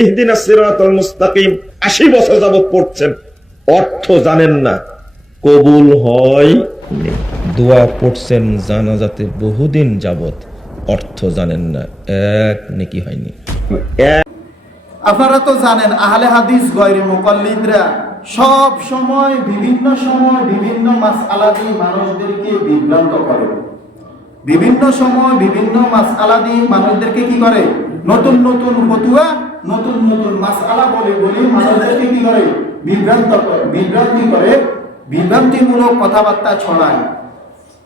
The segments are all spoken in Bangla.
ইহদিনাস সিরাতাল মুস্তাকিম 80 বছর যাবত পড়ছেন, অর্থ জানেন না, কবুল হয়। দোয়া পড়ছেন জানাজাতে বহুদিন যাবত, অর্থ জানেন না, এক নেকি হয়নি। আপনারা তো জানেন আহলে হাদিস গয়রে মুকাল্লিদরা সব সময় বিভিন্ন মাসআলা দিয়ে মানুষদেরকে বিভ্রান্ত করে। বিভিন্ন সময় বিভিন্ন মাসআলা দিয়ে মানুষদেরকে কি করে? নতুন নতুন ফতোয়া, নতুন নতুন মাসআলা বলে মানুষদেরকে কি করে? বিভ্রান্তিমূলক কথাবার্তা ছড়ায়।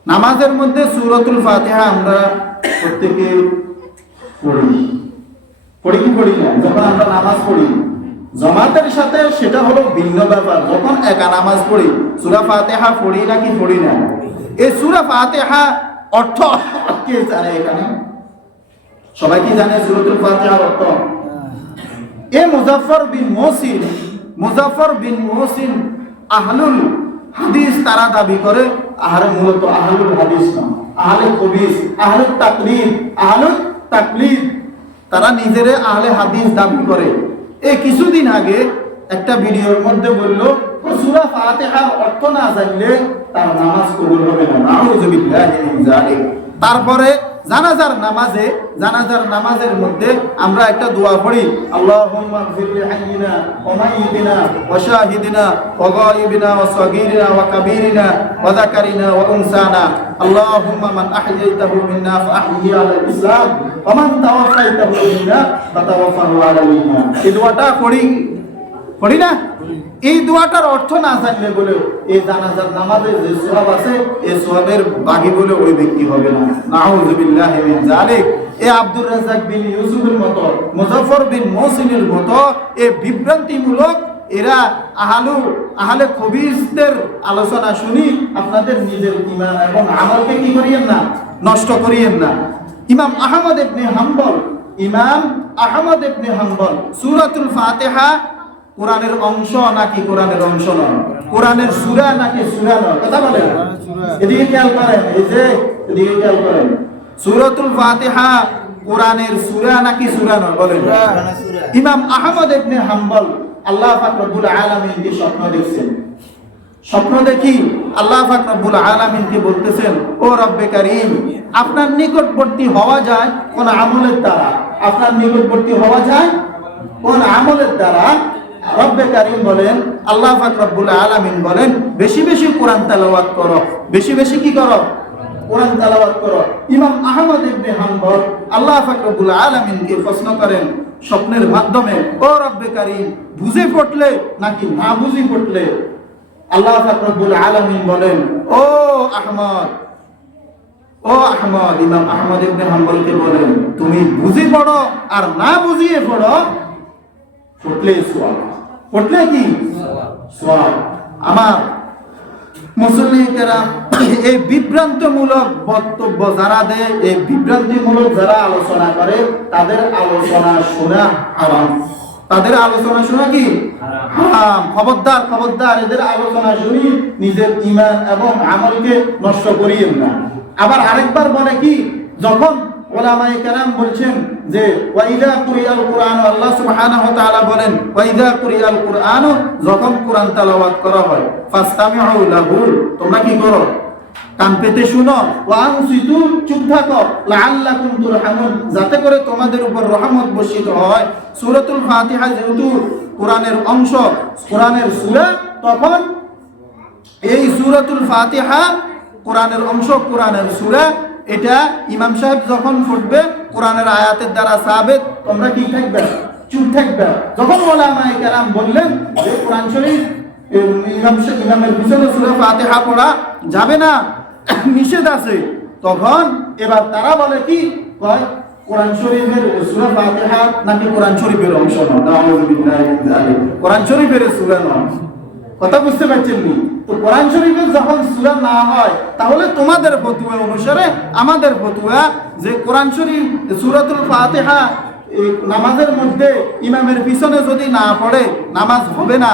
নামাজের মধ্যে সূরাতুল ফাতিহা আমরা প্রত্যেকে পড়ি কি পড়ি না? যখন আমরা নামাজ পড়ি জামাতের সাথে সেটা হলো ভিন্ন ব্যাপার। যখন একা নামাজ পড়ি সূরা ফাতিহা পড়ি নাকি পড়ি না? এই সূরা ফাতিহা অর্থ কে জানে? এখানে সবাই কি জানে সূরাতুল ফাতিহার অর্থ? মুজাফফর বিন মুহসিন আহলুল হাদিস তারা দাবি করে, মূলত আহলুল হাদিস না, আহলে কবিস, আহলুত তাকলিদ, তারা নিজেরে আহলে হাদিস দাবি করে। এই কিছুদিন আগে একটা ভিডিওর মধ্যে বললো সূরা ফাতিহার অর্থ না জানলে তার নামাজ কবুল হবে না, নাউযুবিল্লাহি মিন যালিক। তারপরে জানাজার নামাজের মধ্যে আমরা একটা দোয়া পড়ি, আল্লাহুম্মা গফির লিহাইয়িনা ওয়া মাইয়িতিনা ওয়া শাহিদিনা ওয়া গায়িবিনা ওয়া সাগীরিনা ওয়া কাবীরিনা ওয়া যাকারিনা ওয়া উনসানা, আল্লাহুম্মা মান আহইয়াইতাহু মিন্না ফাআহইহি আলাল ইসলাম ওয়া মান তাওয়াফাইতাহু মিন্না ফাতাওয়াফাহু আলাল ঈমান। এই দোয়াটা পড়ি না? এই দোয়াটার অর্থ না জানলে বলে এই জানাজার নামাজের যে সওয়াব আছে এই সওয়াবের ভাগী বলে ওই ব্যক্তি হবে না, নাউযুবিল্লাহি মিন যালিক। এই আব্দুর রাজ্জাক বিন ইউসুফের মতো, মুজাফফর বিন মুহসিনের মতো এই বিভ্রান্তিমূলক এরা আহলে হাদিসদের আলোচনা শুনি আপনাদের নিজের ঈমান এবং আমলকে কি করিয়েন না, নষ্ট করিয়েন না। ইমাম আহমদ ইবনে হাম্বল সূরাতুল ফাতিহা কোরআনের অংশ নাকি কোরআনের অংশ নয়? কোরআনের সূরা নাকি সূরা নয়? কথা বলেন, এদিকে খেয়াল করেন। এদিকে খেয়াল করেন, সূরাতুল ফাতিহা কোরআনের সূরা নাকি সূরা নয়? বলেন। ইমাম আহমদ ইবনে হাম্বল আল্লাহ পাক রব্বুল আলামিনকে স্বপ্ন দেখছেন। স্বপ্ন দেখি আল্লাহ পাক রব্বুল আলামিনকে বলতেছেন, ও রব্বে কারীম, আপনার নিকটবর্তী হওয়া যায় কোন আমলের দ্বারা? আপনার নিকটবর্তী হওয়া যায় কোন আমলের দ্বারা? রব্বে কারীম বলেন, আল্লাহ পাক রব্বুল আলামিন বলেন, বেশি বেশি কোরআন তেলাওয়াত করো, বেশি বেশি কি করো? কোরআন তেলাওয়াত করো। ইমাম আহমদ ইবনে হাম্বল আল্লাহ পাক রব্বুল আলামিনকে প্রশ্ন করেন স্বপ্নের মাধ্যমে, ও রব্বে কারীম, বুঝে পড়লে নাকি না বুঝে পড়লে? আল্লাহ পাক রব্বুল আলামিন বলেন, ও আহমদ, ইমাম আহমদ ইবনে হাম্বলকে বলেন, তুমি বুঝে পড়ো আর না বুঝিয়ে পড়ো, পড়লে সওয়াব, পড়লে কি সওয়াব। আমার মুসল্লি কেরাম, এই বিভ্রান্তমূলক বক্তব্য যারা দেয়, এই বিভ্রান্তিমূলক যারা আলোচনা করে, তাদের আলোচনা শোনা হারাম। তাদের আলোচনা শোনা কি হারাম। খবরদার এদের আলোচনা শুনি নিজের ঈমান এবং আমলকে নষ্ট করিয়েন না। আবার আরেকবার বলে কি, যখন উলামায়ে কেরাম বলছেন যে ওয়াইদা কুরিয়াল কুরআন, আল্লাহ সুবহানাহু ওয়া তাআলা বলেন ওয়াইদা কুরিয়াল কুরআন, যখন কোরআন তেলাওয়াত করা হয়, ফাসতামিউ লাহু, তোমরা কি করো? কান পেতে শুনো, ওয়া আনসিতু, চুপ থাকো, লাআল্লাকুম তুরহামুন, যাতে করে তোমাদের উপর রহমত বর্ষিত হয়। সূরাতুল ফাতিহা যেহেতু কোরআনের অংশ, কোরআনের সূরা, তখন এই সূরাতুল ফাতিহা কোরআনের অংশ, কোরআনের সূরা, এটা ইমাম সাহেব যখন পড়বে কোরআনের আয়াতের দ্বারা সাবেত, তোমরা কি থাকবে? চুপ থাকবে। যখন উলামায়ে কেরাম বললেন যে কোরআন শরীফ ইমামের পিছনে সূরা ফাতিহা পড়া যাবে না, নিষেধ আছে, তখন এবার তারা বলে কি কয়, কোরআন শরীফের সূরা ফাতিহা নাকি কোরআন শরীফের অংশ নয়, নাউযুবিল্লাহি মিন যালিক, কোরআন শরীফের সূরা নয়। কথা বুঝতে পারছেন নি? তো কোরআন শরীফের যখন সূরা না হয়, তাহলে তোমাদের ফতোয়া অনুসারে আমাদের ফতোয়া যে কোরআন শরীফ সূরাতুল ফাতিহা নামাজের মধ্যে ইমামের পিছনে যদি না পড়ে নামাজ হবে না।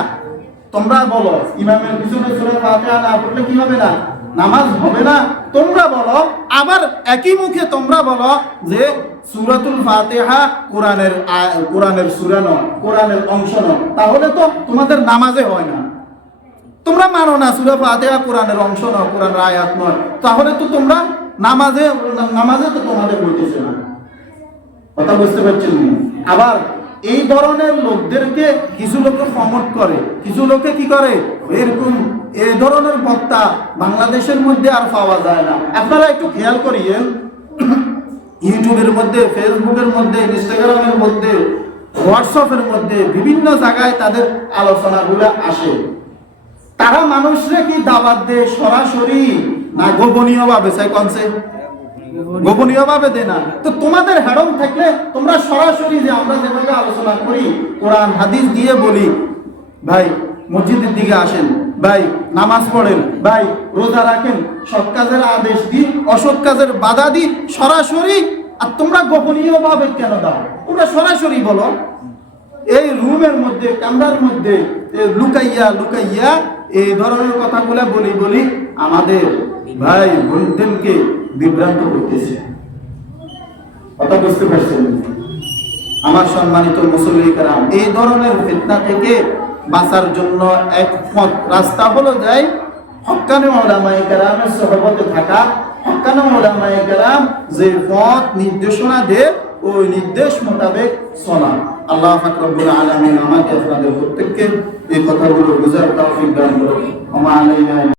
তোমরা বলো, ইমামের পিছনে সূরা ফাতিহা না পড়লে কি হবে না? নামাজ হবে না তোমরা বলো, আবার একই মুখে তোমরা বলো যে সূরাতুল ফাতিহা কোরআনের সূরা নয়, কোরআনের অংশ নয়, তাহলে তো তোমাদের নামাজে হয় না। তোমরা মানো না সূরা ফাতিহা কোরআনের অংশ নয়, কোরআনের আয়াত নয়, তাহলে তো তোমরা নামাজে তো তোমাদের হইতেছে না। কথা বুঝতে পারছেন? আবার এই ধরনের লোকদেরকে কিছু লোক প্রমোট করে, কিছু লোকে কি করে, এরকম এই ধরনের বক্তা বাংলাদেশের মধ্যে আর পাওয়া যায় না। আপনারা একটু খেয়াল করিয়েন, ইউটিউবের মধ্যে, ফেসবুকের মধ্যে, ইনস্টাগ্রামের মধ্যে, হোয়াটসঅ্যাপের মধ্যে বিভিন্ন জায়গায় তাদের আলোচনাগুলো আসে। তারা মানুষরা কি দাওয়াত দেয় সরাসরি না গোপনীয় ভাবে? চাই কনসে গোপনীয় ভাবে দেয় না। তো তোমাদের হেডম থাকলে তোমরা সরাসরি, যে আমরা যেভাবে আলোচনা করি কোরআন হাদিস দিয়ে বলি, ভাই মসজিদের দিকে আসেন, ভাই নামাজ পড়েন, ভাই রোজা রাখেন, সৎ কাজের আদেশ দিই, অসৎ কাজের বাধা দিই সরাসরি। আর তোমরা গোপনীয় ভাবে কেন দাও? তোমরা সরাসরি বলো। এই রুমের মধ্যে, কামরার মধ্যে লুকাইয়া লুকাইয়া এই ধরনের কথাগুলো বলি আমাদের ভাই বোনদেরকে বিভ্রান্ত করতেছে। কথা বুঝতে পারছেন? আমার সম্মানিত মুসল্লি কেরাম, এই ধরনের ফিতনা থেকে বাঁচার জন্য এক পথ রাস্তা হলো যায় হক্কানি উলামায়ে কেরামের সুহবতে থাকা। হক্কানি উলামায়ে কেরাম যে পথ নির্দেশনা দেয় ওই নির্দেশ মোতাবেক চলা। আল্লাহ পাক রব্বুল আলামিন আমাকে আপনাদের প্রত্যেককে এই কথাগুলো বুঝার তৌফিক দান করুন। ওয়া আলাইনা